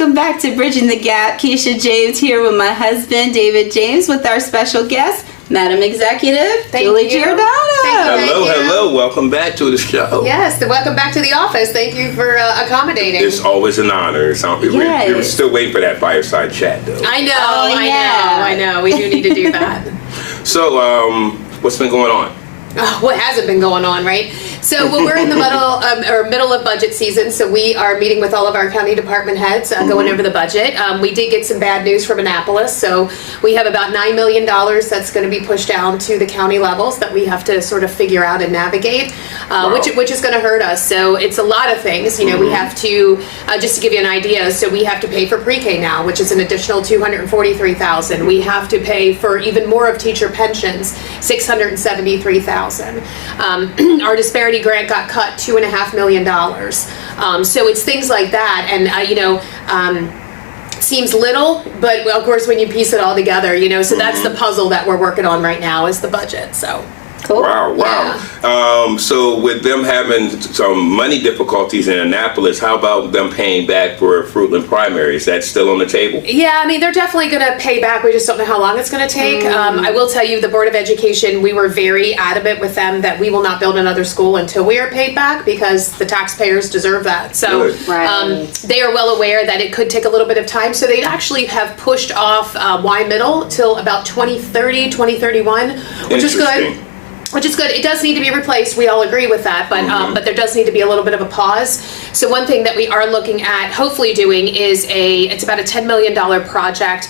welcome back to Bridging the Gap. Keisha James here with my husband, David James, with our special guest, Madam Executive, Julie Giordano. Hello. Welcome back to the show. Yes, welcome back to the office. Thank you for accommodating. It's always an honor. We're still waiting for that fireside chat, though. I know. We do need to do that. So, what's been going on? What hasn't been going on, right? So we're in the middle of budget season, so we are meeting with all of our county department heads, going over the budget. We did get some bad news from Annapolis, so we have about $9 million that's going to be pushed down to the county levels that we have to sort of figure out and navigate, which is going to hurt us. So it's a lot of things. We have to, just to give you an idea, so we have to pay for pre-K now, which is an additional $243,000. We have to pay for even more of teacher pensions, $673,000. Our disparity grant got cut $2.5 million. So it's things like that, and seems little, but of course when you piece it all together, so that's the puzzle that we're working on right now is the budget. So. Cool. Wow. Yeah. So with them having some money difficulties in Annapolis, how about them paying back for Fruitland Primary? Is that still on the table? Yeah, they're definitely going to pay back. We just don't know how long it's going to take. I will tell you, the Board of Education, we were very adamant with them that we will not build another school until we are paid back because the taxpayers deserve that. So they are well aware that it could take a little bit of time. So they actually have pushed off Y Middle till about 2030, 2031, which is good. It does need to be replaced. We all agree with that, but there does need to be a little bit of a pause. So one thing that we are looking at, hopefully doing, is it's about a $10 million project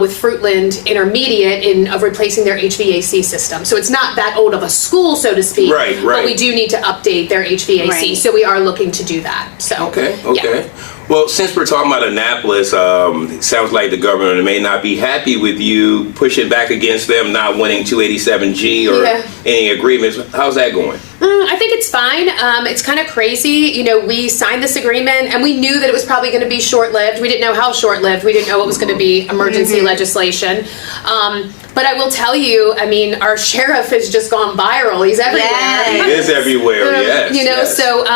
with Fruitland Intermediate of replacing their HVAC system. So it's not that old of a school, so to speak. Right. But we do need to update their HVAC. Right. So we are looking to do that. So okay. Yeah. Well, since we're talking about Annapolis, it sounds like the governor may not be happy with you pushing back against them not winning 287G or any agreements. How's that going? I think it's fine. It's kind of crazy. We signed this agreement and we knew that it was probably going to be short-lived. We didn't know how short-lived. We didn't know it was going to be emergency legislation. But I will tell you, our sheriff has just gone viral. He's everywhere. He is everywhere, yes. So...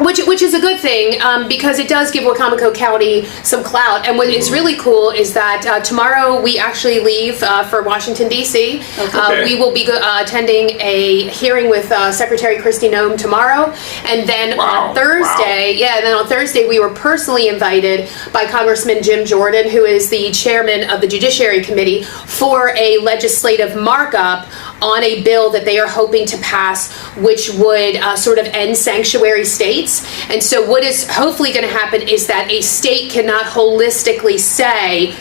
Which is a good thing because it does give Wicomico County some clout. And what is really cool is that tomorrow we actually leave for Washington, D.C. Okay. We will be attending a hearing with Secretary Kristi Noem tomorrow. And then on Thursday, we were personally invited by Congressman Jim Jordan, who is the chairman of the Judiciary Committee, for a legislative markup on a bill that they are hoping to pass, which would sort of end sanctuary states. And so what is hopefully going to happen is that a state cannot holistically say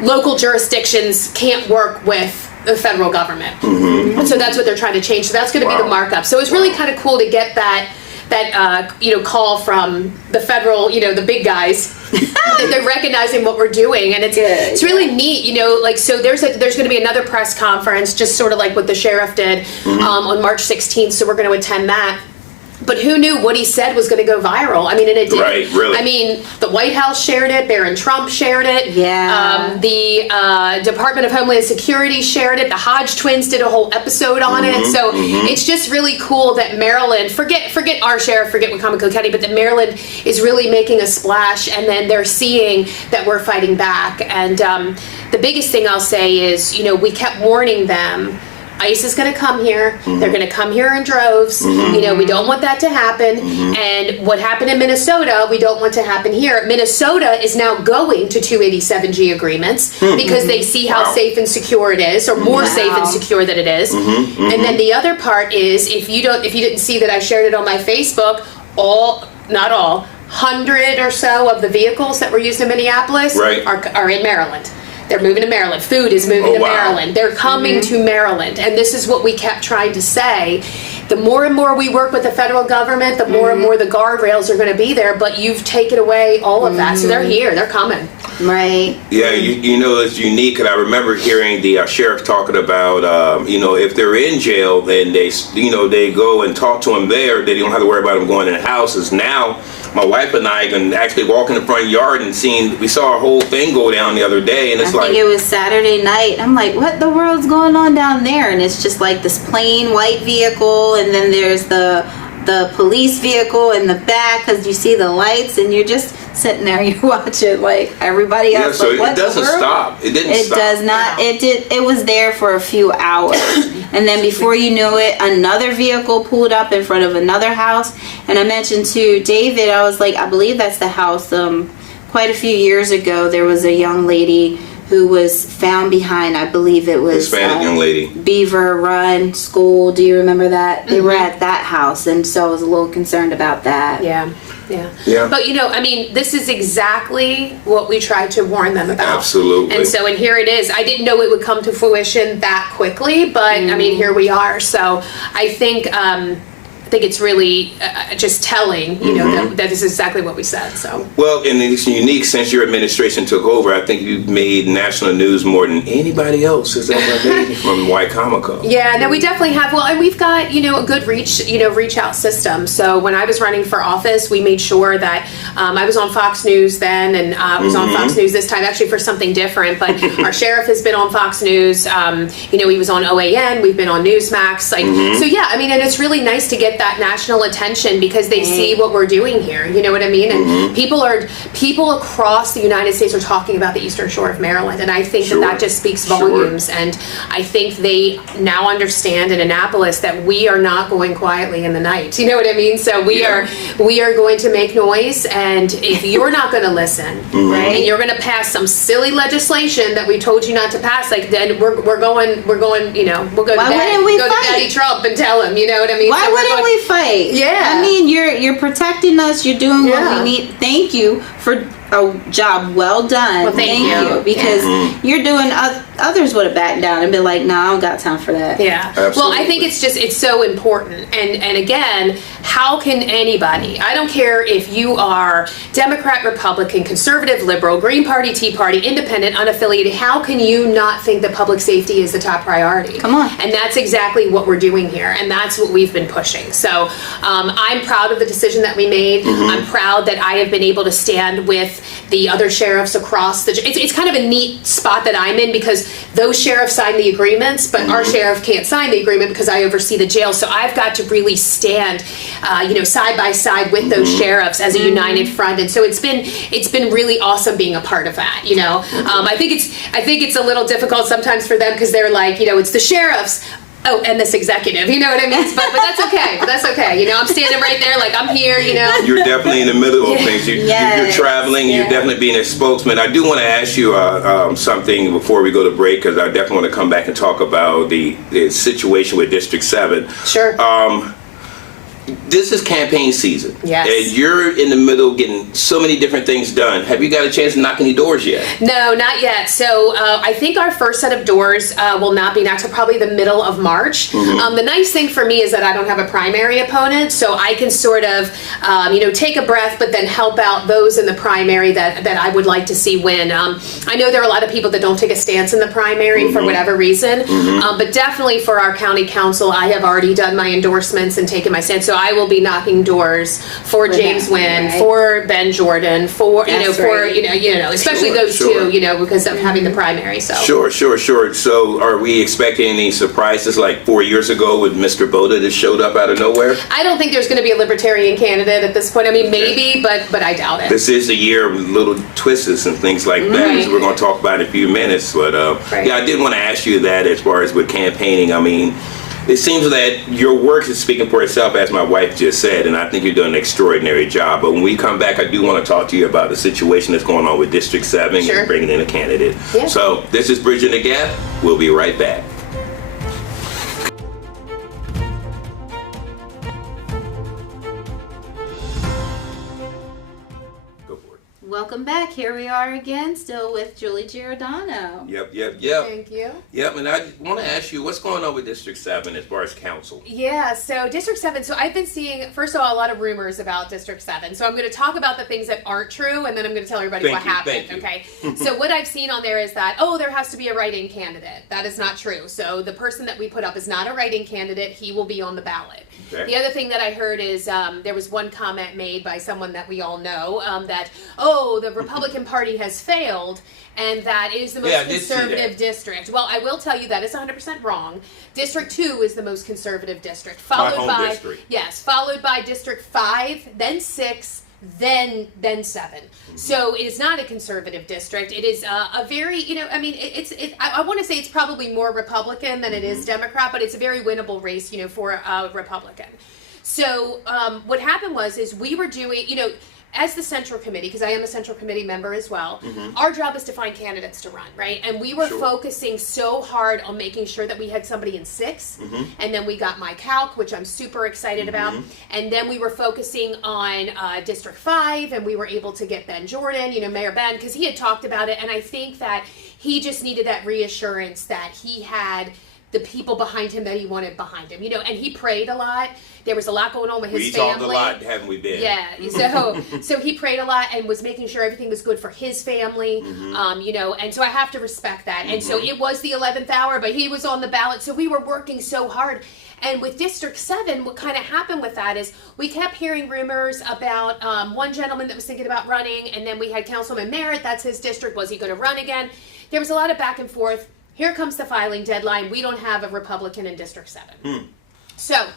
local jurisdictions can't work with the federal government. And so that's what they're trying to change. So that's going to be the markup. So it's really kind of cool to get that call from the federal, the big guys. They're recognizing what we're doing, and it's really neat, so there's going to be another press conference, just sort of like what the sheriff did on March 16th. So we're going to attend that. But who knew what he said was going to go viral? And it did. Right, really. The White House shared it. Barron Trump shared it. Yeah. The Department of Homeland Security shared it. The Hodge twins did a whole episode on it. So it's just really cool that Maryland, forget our sheriff, forget Wicomico County, but that Maryland is really making a splash, and then they're seeing that we're fighting back. And the biggest thing I'll say is, we kept warning them. ICE is going to come here. They're going to come here in droves. We don't want that to happen. And what happened in Minnesota, we don't want to happen here. Minnesota is now going to 287G agreements because they see how safe and secure it is, or more safe and secure that it is. And then the other part is, if you didn't see that I shared it on my Facebook, not all, 100 or so of the vehicles that were used in Minneapolis are in Maryland. They're moving to Maryland. Food is moving to Maryland. They're coming to Maryland. And this is what we kept trying to say. The more and more we work with the federal government, the more and more the guardrails are going to be there. But you've taken away all of that. So they're here. They're coming. Right. Yeah, it's unique. And I remember hearing the sheriff talking about, if they're in jail, then they go and talk to them there. They don't have to worry about them going in houses. Now, my wife and I can actually walk in the front yard and we saw a whole thing go down the other day, and I think it was Saturday night. I'm like, what the world's going on down there? And it's just like this plain white vehicle, and then there's the the police vehicle in the back because you see the lights and you're just sitting there, you're watching like everybody else. So like, it doesn't stop. It didn't stop. It does not. It was there for a few hours. And then before you knew it, another vehicle pulled up in front of another house. And I mentioned to David, I was like, I believe that's the house. Quite a few years ago, there was a young lady who was found behind, I believe it was Hispanic young lady. Beaver Run School. Do you remember that? They were at that house, and so I was a little concerned about that. Yeah. But I mean, this is exactly what we tried to warn them about. Absolutely. And here it is. I didn't know it would come to fruition that quickly, but I mean, here we are. So I think it's really just telling, that this is exactly what we said. So. Well, and it's unique since your administration took over. I think you've made national news more than anybody else has ever made from Wicomico. Yeah, no, we definitely have. Well, and we've got, a good reach out system. So when I was running for office, we made sure that I was on Fox News then, and I was on Fox News this time, actually for something different. But our sheriff has been on Fox News. He was on OAN. We've been on Newsmax. So yeah, I mean, and it's really nice to get that national attention because they see what we're doing here. You know what I mean? And people across the United States are talking about the Eastern Shore of Maryland, and I think that just speaks volumes. And I think they now understand in Annapolis that we are not going quietly in the night. You know what I mean? So we are going to make noise, and if you're not going to listen, and you're going to pass some silly legislation that we told you not to pass, like then we'll go to Daddy Trump and tell him. You know what I mean? Why wouldn't we fight? Yeah. I mean, you're protecting us. You're doing what we need. Thank you for a job well done. Well, thank you. Because you're doing. Others would have backed down and been like, "No, I don't got time for that." Yeah. Absolutely. Well, I think it's so important. And again, how can anybody? I don't care if you are Democrat, Republican, conservative, liberal, Green Party, Tea Party, independent, unaffiliated. How can you not think that public safety is the top priority? Come on. And that's exactly what we're doing here, and that's what we've been pushing. So I'm proud of the decision that we made. I'm proud that I have been able to stand with the other sheriffs across the. It's kind of a neat spot that I'm in because those sheriffs signed the agreements, but our sheriff can't sign the agreement because I oversee the jail. So I've got to really stand, side by side with those sheriffs as a united front. And so it's been really awesome being a part of that. I think it's a little difficult sometimes for them because they're like, it's the sheriffs. Oh, and this executive, you know what I mean? But that's okay. I'm standing right there like I'm here, You're definitely in the middle of things. You're traveling. You're Yeah. definitely being a spokesman. I do want to ask you something before we go to break because I definitely want to come back and talk about the situation with District 7. Sure. This is campaign season. Yes. And you're in the middle getting so many different things done. Have you got a chance to knock any doors yet? No, not yet. So I think our first set of doors will not be knocked until probably the middle of March. The nice thing for me is that I don't have a primary opponent, so I can sort of, take a breath, but then help out those in the primary that I would like to see win. I know there are a lot of people that don't take a stance in the primary for whatever reason, but definitely for our county council, I have already done my endorsements and taken my stance. So I will be knocking doors for James Wynn, right. for Ben Jordan, for right. especially those two, because of having the primary. So Sure. So are we expecting any surprises like 4 years ago with Mr. Boda that showed up out of nowhere? I don't think there's going to be a libertarian candidate at this point. I mean, maybe, but I doubt it. This is the year of little twists and things like that, as we're going to talk about in a few minutes. But Right. I did want to ask you that as far as with campaigning. I mean, it seems that your work is speaking for itself, as my wife just said, and I think you're doing an extraordinary job. But when we come back, I do want to talk to you about the situation that's going on with District 7 Sure. and bringing in a candidate. Yeah. So this is Bridging the Gap. We'll be right back. Go for it. Welcome back. Here we are again, still with Julie Giordano. Yep. Thank you. Yep, and I want to ask you, what's going on with District 7 as far as council? Yeah, so District 7, so I've been seeing, first of all, a lot of rumors about District 7. So I'm going to talk about the things that aren't true, and then I'm going to tell everybody what happened, okay? So what I've seen on there is that, there has to be a write-in candidate. That is not true. So the person that we put up is not a write-in candidate. He will be on the ballot. Okay. The other thing that I heard is there was one comment made by someone that we all know that, oh, the Republican Party has failed, and that is the most Yeah, I did see conservative that. district. Well, I will tell you that is 100% wrong. District 2 is the most conservative district, My followed home by district. yes, followed by District 5, then 6, then 7. So it is not a conservative district. It is a very, you know, I mean, I want to say it's probably more Republican than it is Democrat, but it's a very winnable race, you know, for a Republican. So what happened is we were doing, you know, as the Central Committee, because I am a Central Committee member as well, our job is to find candidates to run, right? And we were Sure. focusing so hard on making sure that we had somebody in 6, and then we got Mike Halk, which I'm super excited about, and then we were focusing on District 5, and we were able to get Ben Jordan, you know, Mayor Ben, because he had talked about it, and I think that he just needed that reassurance that he had the people behind him that he wanted behind him, you know, and he prayed a lot. There was a lot going on with his We family. talked a lot, haven't we been? Yeah, so he prayed a lot and was making sure everything was good for his family, you know, and so I have to respect that. And so it was the 11th hour, but he was on the ballot, so we were working so hard. And with District 7, what kind of happened with that is we kept hearing rumors about one gentleman that was thinking about running, and then we had Councilman Merritt, that's his district, was he going to run again? There was a lot of back and forth. Here comes the filing deadline. We don't have a Republican in District 7. So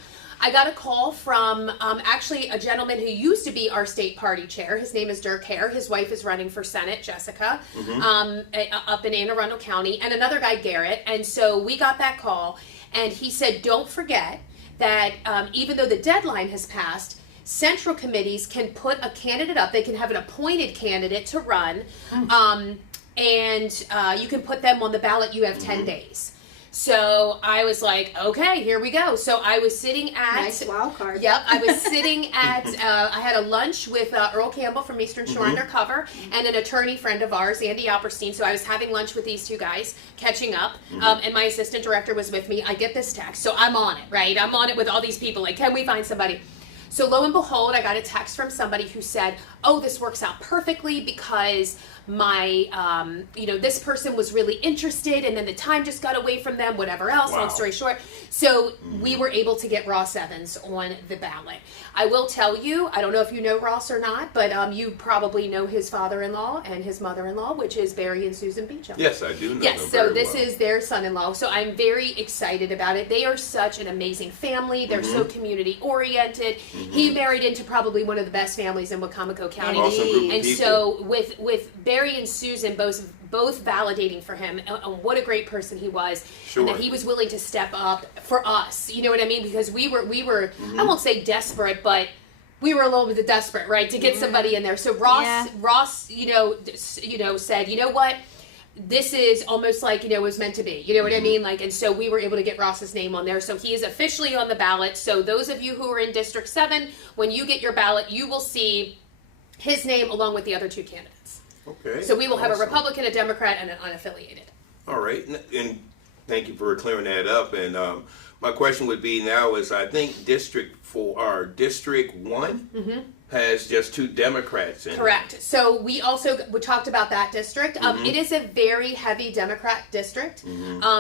I got a call from actually a gentleman who used to be our state party chair. His name is Dirk Hare. His wife is running for Senate, Jessica, up in Anne Arundel County, and another guy, Garrett. And so we got that call, and he said, don't forget that even though the deadline has passed, Central Committees can put a candidate up. They can have an appointed candidate to run. And you can put them on the ballot. You have 10 days. So I was like, okay, here we go. So I was sitting at Nice wild card. Yep, I was sitting at. I had a lunch with Earl Campbell from Eastern Shore Undercover and an attorney friend of ours, Andy Opperstein. So I was having lunch with these two guys, catching up, and my assistant director was with me. I get this text, so I'm on it, right? I'm on it with all these people. Like, can we find somebody? So lo and behold, I got a text from somebody who said, oh, this works out perfectly because my, you know, this person was really interested and then the time just got away from them, whatever else, Wow. long story short. So we were able to get Ross Evans on the ballot. I will tell you, I don't know if you know Ross or not, but you probably know his father-in-law and his mother-in-law, which is Barry and Susan Beecham. Yes, I do know Yes, them so very this well. is their son-in-law. So I'm very excited about it. They are such an amazing family. They're so community oriented. He married into probably one of the best families in Wicomico County. Awesome group of And people. so with Barry and Susan both validating for him on what a great person he was, Sure. and that he was willing to step up for us. You know what I mean? Because we were I won't say desperate, but we were a little bit desperate, right, to get somebody in there. So Ross, you know, said, you know what? This is almost like, you know, it was meant to be. You know what I mean? Like, and so we were able to get Ross's name on there. So he is officially on the ballot. So those of you who are in District 7, when you get your ballot, you will see his name along with the other two candidates. Okay. So we will have a Awesome. Republican, a Democrat, and an unaffiliated. All right, and thank you for clearing that up. And my question would be now is I think District 1 has just 2 Democrats in it. Correct. So we talked about that district. It is a very heavy Democrat district.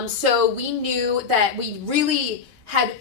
So we knew that we really had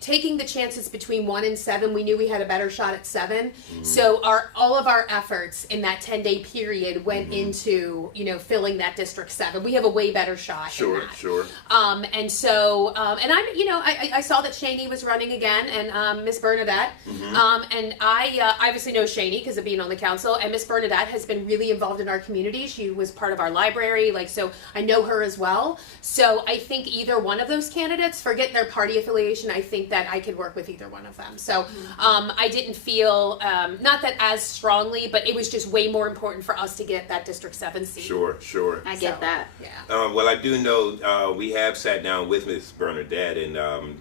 taking the chances between 1 and 7. We knew we had a better shot at 7. So all of our efforts in that 10-day period went into, you know, filling that District 7. We have a way better shot. Sure, in that. sure. And so, and I'm, you know, I saw that Shaney was running again, and Miss Bernadette, and I obviously know Shaney because of being on the council, and Miss Bernadette has been really involved in our community. She was part of our library, like, so I know her as well. So I think either one of those candidates, forget their party affiliation, I think that I could work with either one of them. So I didn't feel, not that as strongly, but it was just way more important for us to get that District 7 seat. Sure. I get that. Yeah. Well, I do know we have sat down with Miss Bernadette, and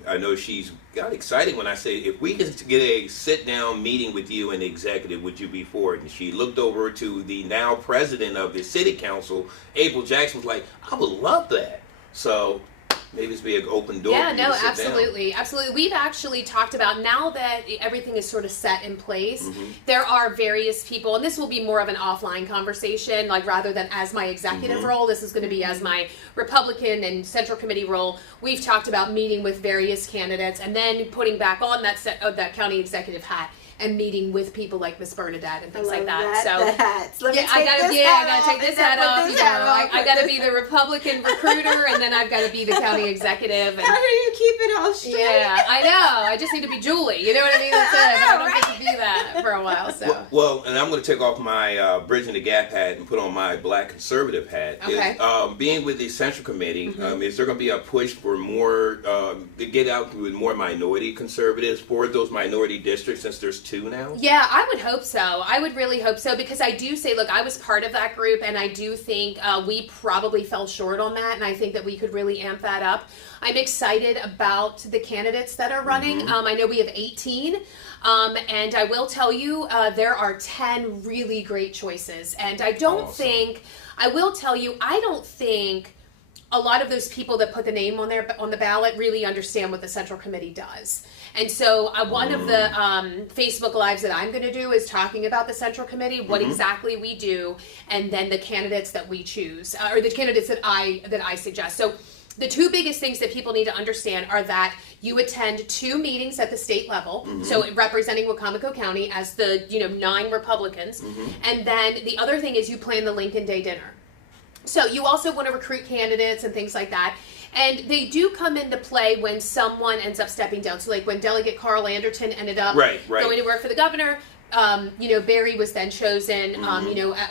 I know she's got excited when I say, if we could get a sit-down meeting with you and the executive, would you be for it? And she looked over to the now president of the city council, April Jackson, was like, I would love that. So maybe it's be an open door. Yeah, for you no, to sit down. absolutely. Absolutely. We've actually talked about, now that everything is sort of set in place, there are various people, and this will be more of an offline conversation, like rather than as my executive role, this is going to be as my Republican and Central Committee role. We've talked about meeting with various candidates and then putting back on that county executive hat and meeting with people like Miss Bernadette and things like that. The hats. Let me Yeah, I take gotta this I hat gotta off take this and then hat put off. this You hat know, off, I put gotta this- be the Republican recruiter, and then I've got to be the county executive. And, How do you keep it all straight? yeah, I know. I just need to be Julie. You know what I mean? That's it. I know, I don't get to be that for a while. So. Well, and I'm going to take off my Bridging the Gap hat and put on my Black conservative hat. Okay. Being with the Central Committee, Mm-hmm. is there going to be a push for more to get out with more minority conservatives for those minority districts, since there's 2 now? Yeah, I would hope so. I would really hope so, because I do say, look, I was part of that group, and I do think we probably fell short on that, and I think that we could really amp that up. I'm excited about the candidates that are running. I know we have 18, and I will tell you there are 10 really great choices, and I don't Awesome. think, I will tell you, I don't think a lot of those people that put the name on the ballot really understand what the Central Committee does. And so one of the Facebook Lives that I'm going to do is talking about the Central Committee, what exactly we do, and then the candidates that we choose, or the candidates that I suggest. So the 2 biggest things that people need to understand are that you attend 2 meetings at the state level, so representing Wicomico County as the 9 Republicans, and then the other thing is you plan the Lincoln Day dinner. So you also want to recruit candidates and things like that. And they do come into play when someone ends up stepping down. So like when Delegate Carl Anderton ended up going to work for the governor, Barry was then chosen,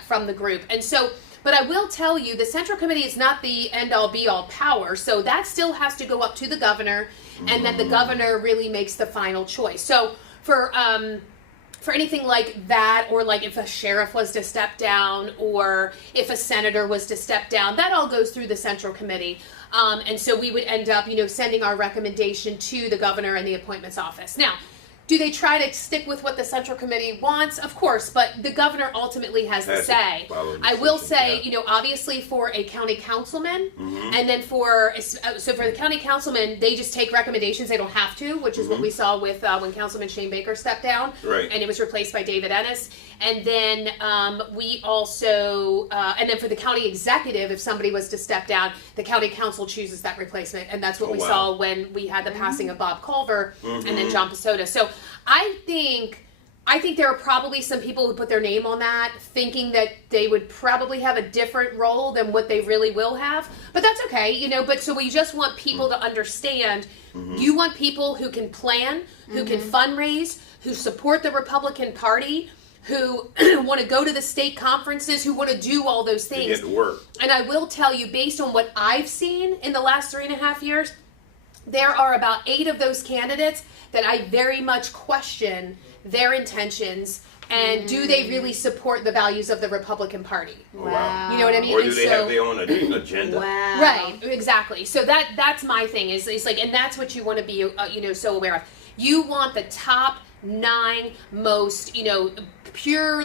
from the group. And so, but I will tell you, the Central Committee is not the end-all be-all power. So that still has to go up to the governor, and then the governor really makes the final choice. So for anything like that, or like if a sheriff was to step down, or if a senator was to step down, that all goes through the Central Committee. And so we would end up, sending our recommendation to the governor and the appointments office. Now, do they try to stick with what the Central Committee wants? Of course, but the governor ultimately has the say. I will say, obviously for a county councilman, and then for the county councilman, they just take recommendations. They don't have to, which is what we saw with when Councilman Shane Baker stepped down, Right. and it was replaced by David Ennis. And then we also, and then for the county executive, if somebody was to step down, the county council chooses that replacement, and that's what we saw when we had the passing of Bob Culver and then John Pasota. So I think there are probably some people who put their name on that, thinking that they would probably have a different role than what they really will have. But that's okay, But so we just want people to understand. You want people who can plan, who can fundraise, who support the Republican Party, who want to go to the state conferences, who want to do all those things. To get to work. And I will tell you, based on what I've seen in the last 3.5 years, there are about 8 of those candidates that I very much question their intentions, and do they really support the values of the Republican Party? Wow. You know what I mean? Or do they have their own agenda? Wow. Right, exactly. So that's my thing, is like, and that's what you want to be, so aware of. You want the top 9 most, pure,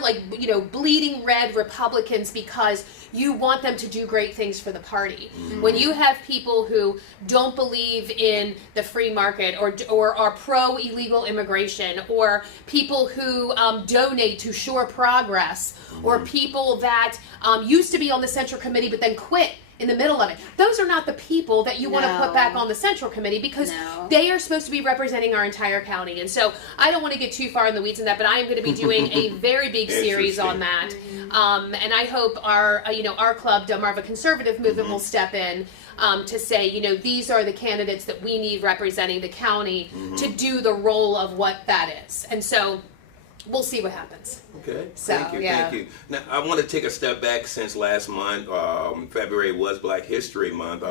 bleeding red Republicans, because you want them to do great things for the party. When you have people who don't believe in the free market, or are pro illegal immigration, or people who donate to Sure Progress, or people that used to be on the Central Committee but then quit in the middle of it. Those are not the people that you want to put back on the Central Committee, because they are supposed to be representing our entire county. And so I don't want to get too far in the weeds in that, but I am going to be doing a very big series on that. And I hope our club, Delmarva Conservative Movement, will step in to say, these are the candidates that we need representing the county to do the role of what that is. And so we'll see what happens. Okay. So, Thank you. yeah. Thank you. Now, I want to take a step back, since last month, February was Black History Month.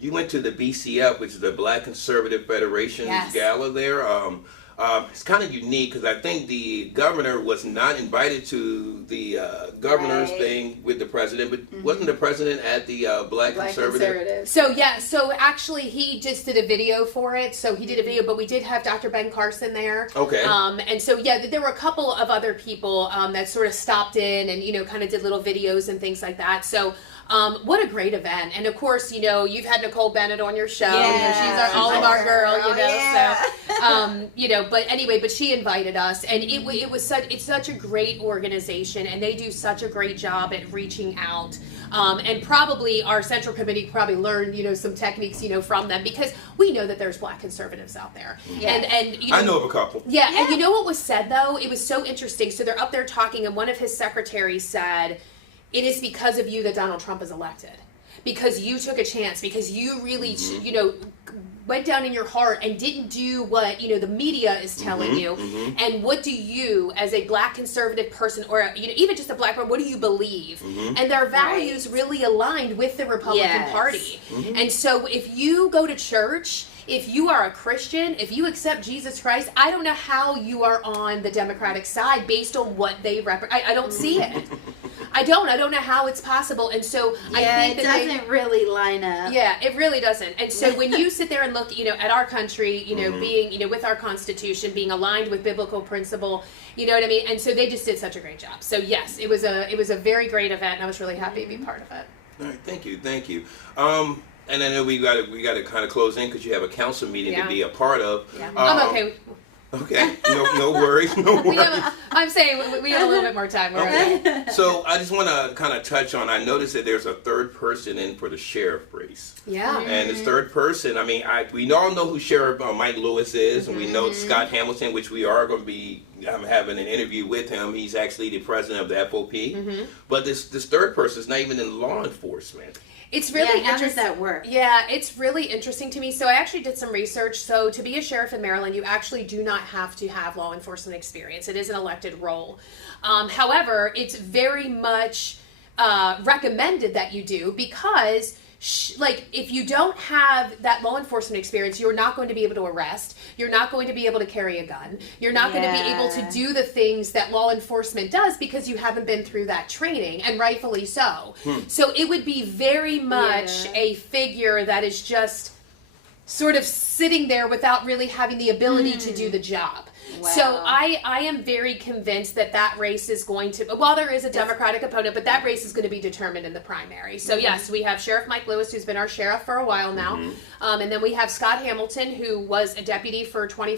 You went to the BCF, which is the Black Conservative Federation's gala there. It's kind of unique, because I think the governor was not invited to the governor's thing with the president, but wasn't the president at the Black Conservative? So actually he just did a video for it. So he did a video, but we did have Dr. Ben Carson there. Okay. And so there were a couple of other people that sort of stopped in and kind of did little videos and things like that. So What a great event. And of course, you know, you've had Nicole Bennett on your show. Yeah. You know, she's all of our girl, you know. Yeah. So, you know, but anyway, but she invited us, and it's such a great organization, and they do such a great job at reaching out. And probably our central committee probably learned, you know, some techniques, you know, from them, because we know that there's Black conservatives out there. Yes. And you know, I know of a couple. yeah, and you know what was said though? It was so interesting. So they're up there talking, and one of his secretaries said, "It is because of you that Donald Trump is elected. Because you took a chance, because you really, you know, went down in your heart and didn't do what, you know, the media is telling you. And what do you, as a Black conservative person, or, you know, even just a Black person, what do you believe?" And their values really aligned with the Republican Yes. Party. And so if you go to church, if you are a Christian, if you accept Jesus Christ, I don't know how you are on the Democratic side based on what they represent. I don't see it. I don't know how it's possible. And so I think it that doesn't really line up. yeah, it really doesn't. And so when you sit there and look, you know, at our country, you know, being, you know, with our Constitution, being aligned with biblical principle, you know what I mean? And so they just did such a great job. So yes, it was a very great event, and I was really happy to be part of it. All right, thank you. And I know we got to kind of close in because you have a council meeting to be a part of. Yeah. I'm okay. Okay, no worries, no worries. I'm saying we have a little bit more time. We're okay. So I just want to kind of touch on, I noticed that there's a third person in for the sheriff race. Yeah. And this third person, I mean, we all know who Sheriff Mike Lewis is, and we know Scott Hamilton, which we are going to be having an interview with him. He's actually the president of the FOP. But this third person is not even in law enforcement. It's really how does interesting. that work? Yeah, it's really interesting to me. So I actually did some research. So to be a sheriff in Maryland, you actually do not have to have law enforcement experience. It is an elected role. However, it's very much recommended that you do, because like, if you don't have that law enforcement experience, you're not going to be able to arrest. You're not going to be able to carry a gun. You're not going to be able to do the things that law enforcement does, because you haven't been through that training, and rightfully so. So it would be very much a figure that is just sort of sitting there without really having the ability to do the job. Wow. So I am very convinced that race is going to, while there is a Democratic opponent, but that race is going to be determined in the primary. So yes, we have Sheriff Mike Lewis, who's been our sheriff for a while now. And then we have Scott Hamilton, who was a deputy for 20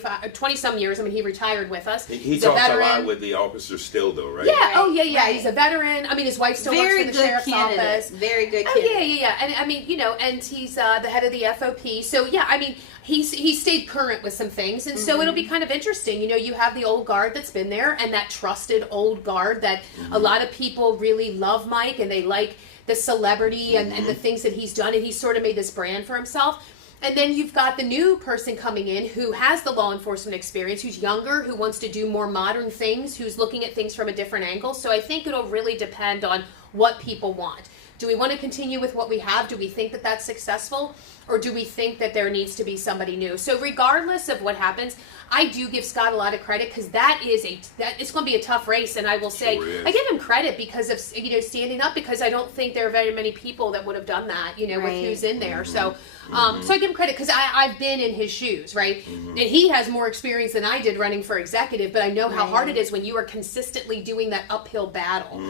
some years. I mean, he retired with us. He talks a lot with the officers still, though, right? Yeah, Right. yeah. He's a veteran. I mean, his wife still Very works for the good sheriff's candidate. office. Very good Oh, candidate. yeah. And I mean, you know, and he's the head of the FOP. So yeah, I mean, he stayed current with some things, and so it'll be kind of interesting. You know, you have the old guard that's been there, and that trusted old guard that a lot of people really love Mike, and they like the celebrity and the things that he's done, and he's sort of made this brand for himself. And then you've got the new person coming in who has the law enforcement experience, who's younger, who wants to do more modern things, who's looking at things from a different angle. So I think it'll really depend on what people want. Do we want to continue with what we have? Do we think that that's successful? Or do we think that there needs to be somebody new? So regardless of what happens, I do give Scott a lot of credit, because it's going to be a tough race. And I will say, Sure is. I give him credit because of, you know, standing up, because I don't think there are very many people that would have done that, you know, with Right. who's in there. So, so I give him credit, because I've been in his shoes, right? And he has more experience than I did running for executive, but I know how hard it is when you are consistently doing that uphill battle.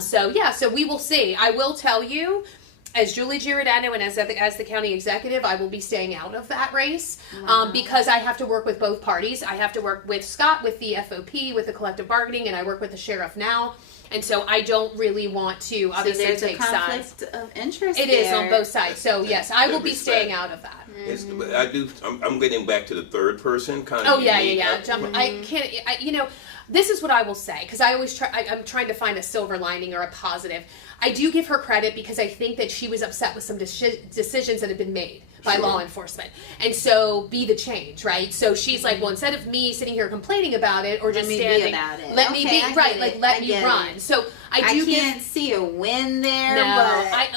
So we will see. I will tell you, as Julie Giordano and as the county executive, I will be staying out of that race, because I have to work with both parties. I have to work with Scott, with the FOP, with the collective bargaining, and I work with the sheriff now. And so I don't really want to obviously so there's take a sides. conflict of interest. It is on there. both sides. So yes, I will be Respect. staying out of that. I'm getting back to the third person kind Oh of. yeah. I can't. You know, this is what I will say, because I always try. I'm trying to find a silver lining or a positive. I do give her credit, because I think that she was upset with some decisions that had been made by law enforcement, and so be the change, right? So she's like, well, instead of me sitting here complaining about it or just me be standing, about it. let me Okay, be I right, get like it. let I me get run. it. So I I do can't see a win there, no,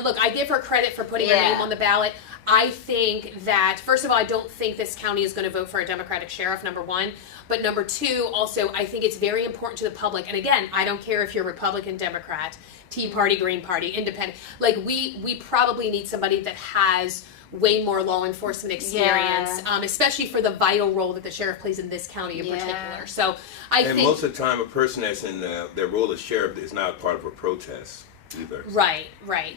but I give her credit for putting her Yeah. name on the ballot. I think that, first of all, I don't think this county is going to vote for a Democratic sheriff, number one. But number two, also, I think it's very important to the public. And again, I don't care if you're Republican, Democrat, Tea Party, Green Party, Independent. Like, we probably need somebody that has way more law enforcement experience, especially for the vital role that the sheriff plays in this county in particular. So I And think most of the time, a person that's in their role as sheriff is not part of a protest. either. Right.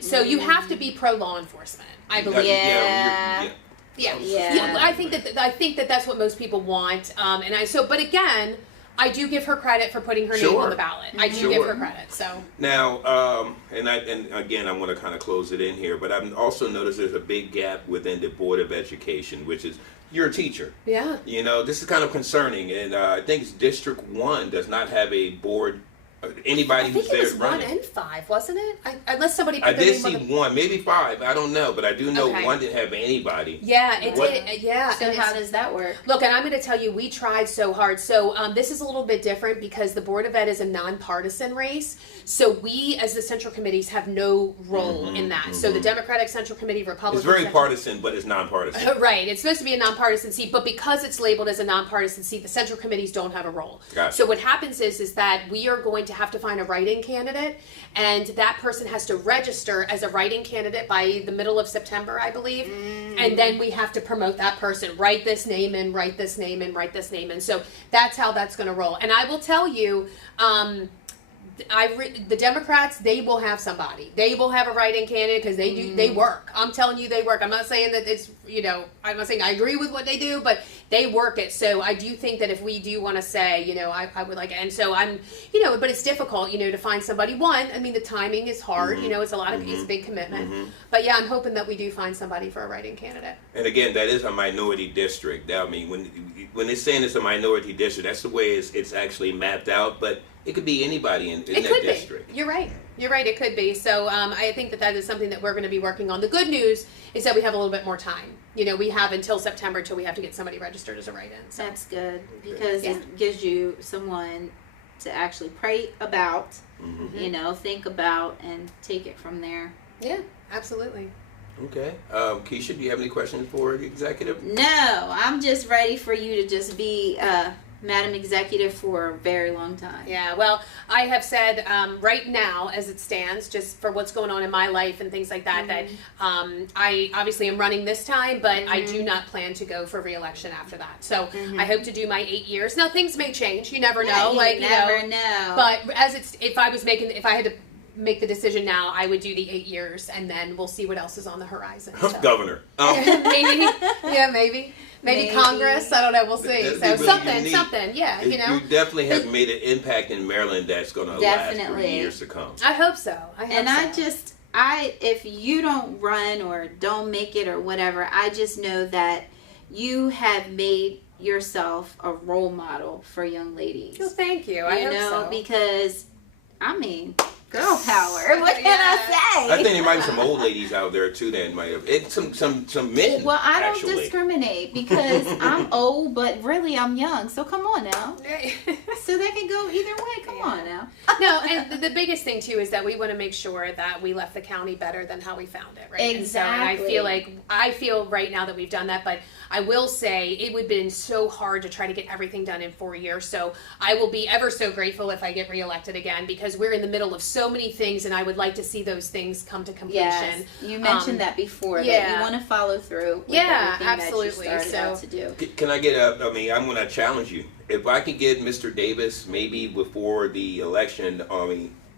So you have to be pro law enforcement, I believe. Yeah. Yeah, I think that that's what most people want. But again, I do give her credit for putting her name on the ballot. I do give her credit. So now, and again, I'm going to kind of close it in here, but I've also noticed there's a big gap within the Board of Education, which is you're a teacher. Yeah. You know, this is kind of concerning, and I think it's District 1 does not have a board. Anybody I who's think there it was running. 1 and 5, wasn't it? Unless somebody put I their did name see on the... 1, maybe 5. I don't know, but I do know Okay. 1 didn't have anybody. Yeah, it What- did. Yeah. So and how it's- does that work? Look, and I'm going to tell you, we tried so hard. So this is a little bit different because the Board of Ed is a nonpartisan race. So we, as the Central Committees, have no role in that. So the Democratic Central Committee, Republican It's very Central... partisan, but it's nonpartisan. Right. It's supposed to be a nonpartisan seat, but because it's labeled as a nonpartisan seat, the Central Committees don't have a role. Gotcha. So what happens is that we are going to have to find a write-in candidate, and that person has to register as a write-in candidate by the middle of September, I believe. And then we have to promote that person. Write this name in, write this name in, write this name in. So that's how that's going to roll. And I will tell you, the Democrats, they will have somebody. They will have a write-in candidate because they do. They work. I'm telling you, they work. I'm not saying that it's, I'm not saying I agree with what they do, but they work it. So I do think that if we do want to say, I would like, and so I'm, but it's difficult, to find somebody. One, I mean, the timing is hard. It's a lot of, it's a big commitment. But yeah, I'm hoping that we do find somebody for a write-in candidate. And again, that is a minority district. I mean, when it's saying it's a minority district, that's the way it's actually mapped out. But it could be anybody in that district. You're right. It could be. So I think that is something that we're going to be working on. The good news is that we have a little bit more time. We have until September till we have to get somebody registered as a write-in. So. That's good because it gives you someone to actually pray about, think about, and take it from there. Yeah, absolutely. Okay. Keisha, do you have any questions for the executive? No, I'm just ready for you to just be Madam Executive for a very long time. Yeah, well, I have said right now, as it stands, just for what's going on in my life and things like that, that I obviously am running this time, but I do not plan to go for re-election after that. So I hope to do my 8 years. Now, things may change. You never know. You never know. But if I had to make the decision now, I would do the 8 years, and then we'll see what else is on the horizon. So. Governor. Maybe Congress. I don't know. We'll see. That'd So be really something. unique. Yeah, You definitely have made an impact in Maryland that's going to last for years to come. I hope so. If you don't run or don't make it or whatever, I just know that you have made yourself a role model for young ladies. Well, thank you. I hope so. Because, girl power. What can I say? I think there might be some old ladies out there too that might have some men. Well, I don't actually discriminate because I'm old, but really I'm young. So come on now. So that can go either way. Come on now. No, and the biggest thing too is that we want to make sure that we left the county better than how we found it, right? Exactly. And so I feel right now that we've done that, but I will say it would have been so hard to try to get everything done in 4 years. So I will be ever so grateful if I get reelected again because we're in the middle of so many things and I would like to see those things come to completion. Yes, you mentioned that before, that you want to follow through with everything absolutely. that you started out to do. Can I get I'm going to challenge you. If I could get Mr. Davis maybe before the election,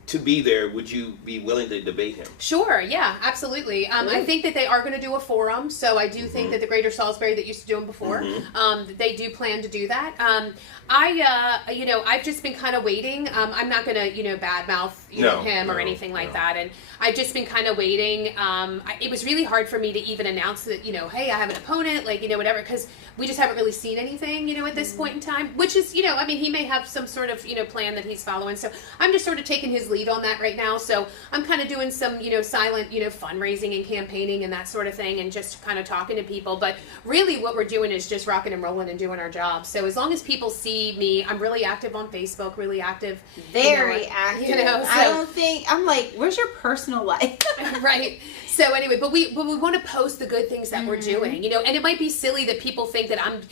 to be there, would you be willing to debate him? Sure, yeah, absolutely. I think that they are going to do a forum, so I do think that the Greater Salisbury that used to do them before, they do plan to do that. I've just been kind of waiting. I'm not going to, badmouth him or anything like that, and I've just been kind of waiting. It was really hard for me to even announce that, hey, I have an opponent, whatever, because we just haven't really seen anything, at this point in time, which is, he may have some sort of, plan that he's following, so I'm just sort of taking his lead on that right now. So I'm kind of doing some, silent, fundraising and campaigning and that sort of thing and just kind of talking to people. But really what we're doing is just rocking and rolling and doing our job. So as long as people see me, I'm really active on Facebook, really active. Very active. So, I'm like, where's your personal life? Right. So anyway, but we want to post the good things that we're doing, and it might be silly that people think that I'm,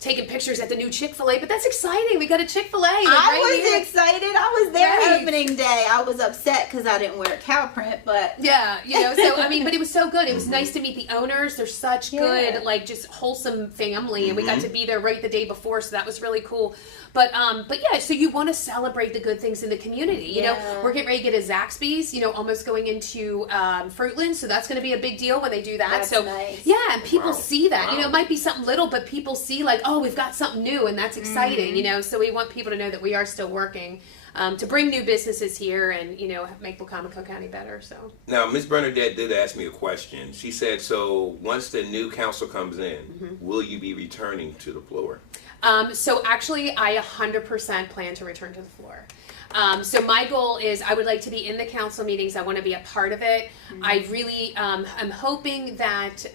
taking pictures at the new Chick-fil-A, but that's exciting. We got a Chick-fil-A. I was excited. I was there. opening day, I was upset because I didn't wear a cow print, but Yeah, so I mean, but it was so good. It was nice to meet the owners. They're such good, like, just wholesome family, and we got to be there right the day before, so that was really cool. But yeah, so you want to celebrate the good things in the community. You know, we're getting ready to get a Zaxby's. Almost going into Fruitland, so that's going to be a big deal when they do that. That's so nice. yeah, and people see that. It might be something little, but people see like, oh, we've got something new, and that's exciting. So we want people to know that we are still working to bring new businesses here and make Wacomico County better. So now, Ms. Bernadette did ask me a question. She said, "So once the new council comes in, will you be returning to the floor?" So actually, I 100% plan to return to the floor. So my goal is I would like to be in the council meetings. I want to be a part of it. I really am hoping that.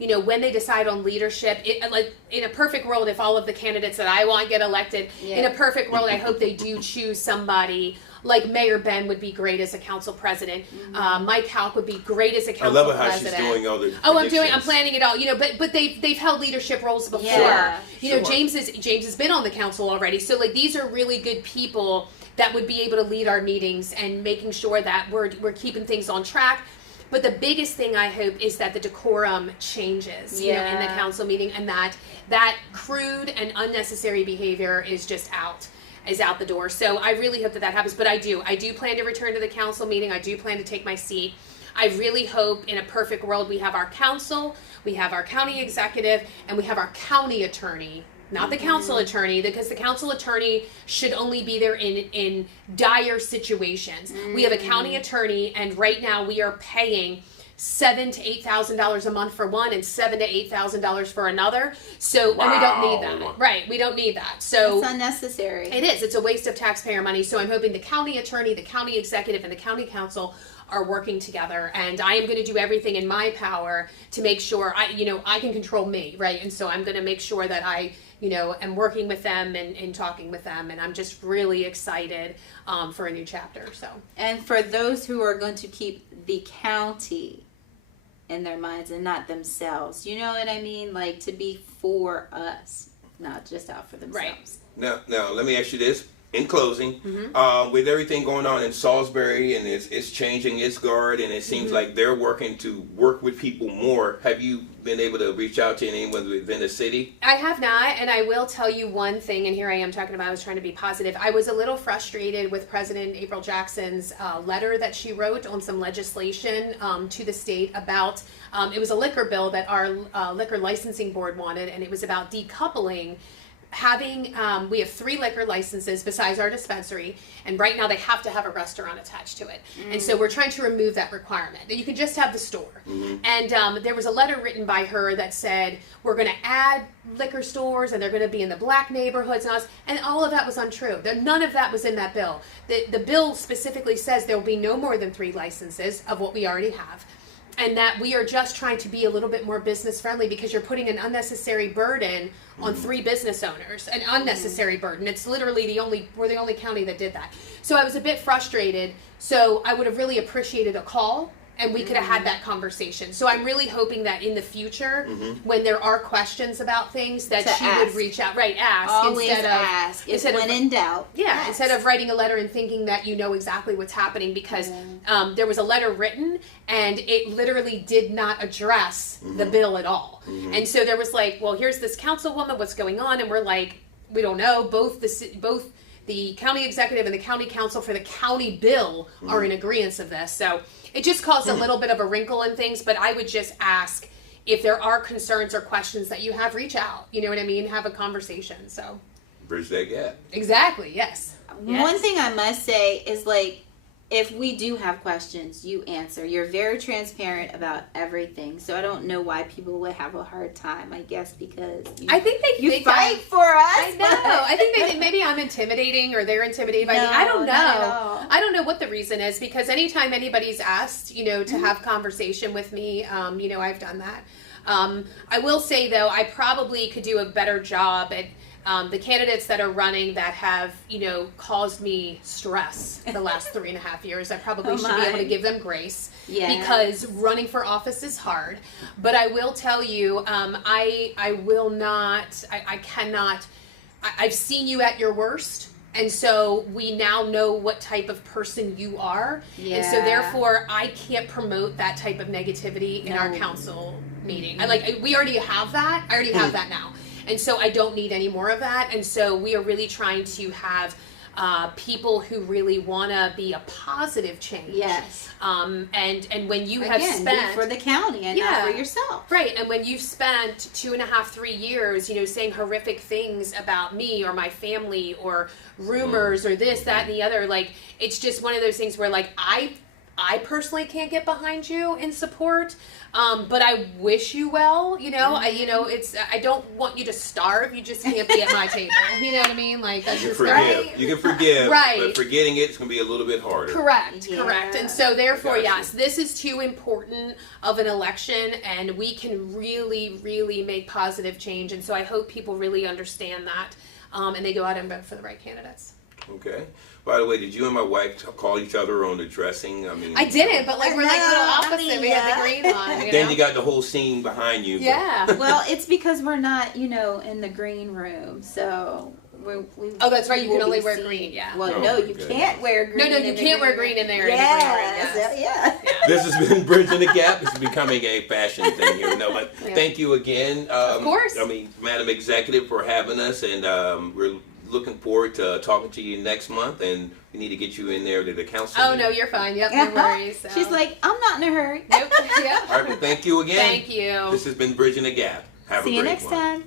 When they decide on leadership, like in a perfect world, if all of the candidates that I want get elected, in a perfect world, I hope they do choose somebody like Mayor Ben would be great as a council president. Mike Houck would be great as a council president. I love how she's doing all the. I'm planning it all. But they've held leadership roles before. Yeah, sure. James has been on the council already. So like these are really good people that would be able to lead our meetings and making sure that we're keeping things on track. But the biggest thing I hope is that the decorum changes, in the council meeting, and that crude and unnecessary behavior is out the door. So I really hope that happens. But I do plan to return to the council meeting. I do plan to take my seat. I really hope in a perfect world we have our council, we have our county executive, and we have our county attorney. Not the council attorney, because the council attorney should only be there in dire situations. We have a county attorney, and right now we are paying $7,000 to $8,000 a month for one, and $7,000 to $8,000 for another. So, and we don't need that, right? We don't need that. So it's unnecessary. It is. It's a waste of taxpayer money. So I'm hoping the county attorney, the county executive, and the county council are working together, and I am going to do everything in my power to make sure I can control me, right? And so I'm going to make sure that I am working with them and talking with them, and I'm just really excited for a new chapter. So, and for those who are going to keep the county in their minds and not themselves, you know what I mean? Like, to be for us, not just out for themselves. Right. Now, let me ask you this. In closing, with everything going on in Salisbury, and it's changing its guard, and it seems like they're working to work with people more, have you been able to reach out to anyone within the city? I have not, and I will tell you one thing, and here I am talking about I was trying to be positive. I was a little frustrated with President April Jackson's letter that she wrote on some legislation to the state about, it was a liquor bill that our liquor licensing board wanted, and it was about decoupling we have 3 liquor licenses besides our dispensary, and right now they have to have a restaurant attached to it. And so we're trying to remove that requirement. You can just have the store. And there was a letter written by her that said we're going to add liquor stores, and they're going to be in the black neighborhoods and all of that was untrue. None of that was in that bill. The bill specifically says there will be no more than 3 licenses of what we already have. And that we are just trying to be a little bit more business friendly, because you're putting an unnecessary burden on 3 business owners. An unnecessary burden. It's literally we're the only county that did that. So I was a bit frustrated. So I would have really appreciated a call, and we could have had that conversation. So I'm really hoping that in the future, when there are questions about things, that she would reach out. Right, ask. Always instead ask. When in doubt. Yeah, ask. Instead of writing a letter and thinking that you know exactly what's happening, because there was a letter written, and it literally did not address the bill at all. And so there was like, well, here's this councilwoman, what's going on? And we're like, we don't know. Both the county executive and the county council for the county bill are in agreement of this. So it just caused a little bit of a wrinkle in things, but I would just ask if there are concerns or questions that you have, reach out. You know what I mean? Have a conversation. So Bridge that gap. exactly, yes. One thing I must say is, like, if we do have questions, you answer. You're very transparent about everything. So I don't know why people would have a hard time. I guess because I think you think fight for us. I know. I think they think maybe I'm intimidating, or they're intimidated by me. I don't know. Not at all. I don't know what the reason is, because anytime anybody's asked, to have conversation with me, I've done that. I will say though, I probably could do a better job at the candidates that are running that have, caused me stress the last 3.5 years. I probably should be able to give them grace, because running for office is hard. But I will tell you, I cannot. I've seen you at your worst, And so we now know what type of person you are. And so Yeah. therefore I can't promote that type of negativity in our No. council meeting. We already have that. I already have that now. And so I don't need any more of that. And so we are really trying to have people who really want to be a positive change. Yes. And when you have Again, spent do for the county and not for yourself. right, and when you've spent 2.5, 3 years, saying horrific things about me or my family or rumors or this, that, and the other, like, it's just one of those things where, like, I personally can't get behind you in support, but I wish you well. I don't want you to starve. You just can't be at my table. You know what I mean? Like, that's You just forgive. right. You can forgive, Right. but forgetting it's going to be a little bit harder. Correct. Yeah. And so therefore, Gotcha. yes, this is too important of an election, and we can really, really make positive change. And so I hope people really understand that, and they go out and vote for the right candidates. Okay. By the way, did you and my wife call each other on the dressing? I didn't, but like we're like little No, opposite. We had the green on. Then you got the whole scene behind you. Yeah. Well, it's because we're not, in the green room, so we Oh, that's right, you can will only be wear seen. green, yeah. Well, Oh, no, my you goodness. can't wear green. No, you in the can't wear green green in there. Yes, yeah. This has been Bridging the Gap. It's becoming a fashion thing here. No, but Yeah. thank you again. Of course. Madam Executive, for having us, and we're looking forward to talking to you next month. And we need to get you in there to the council. Oh meeting. no, you're fine. Yep, no worries. So. She's like, I'm not in a hurry. nope. Yep. All right. Well, thank you again. Thank you. This has been Bridging the Gap. Have See a you great next one. time.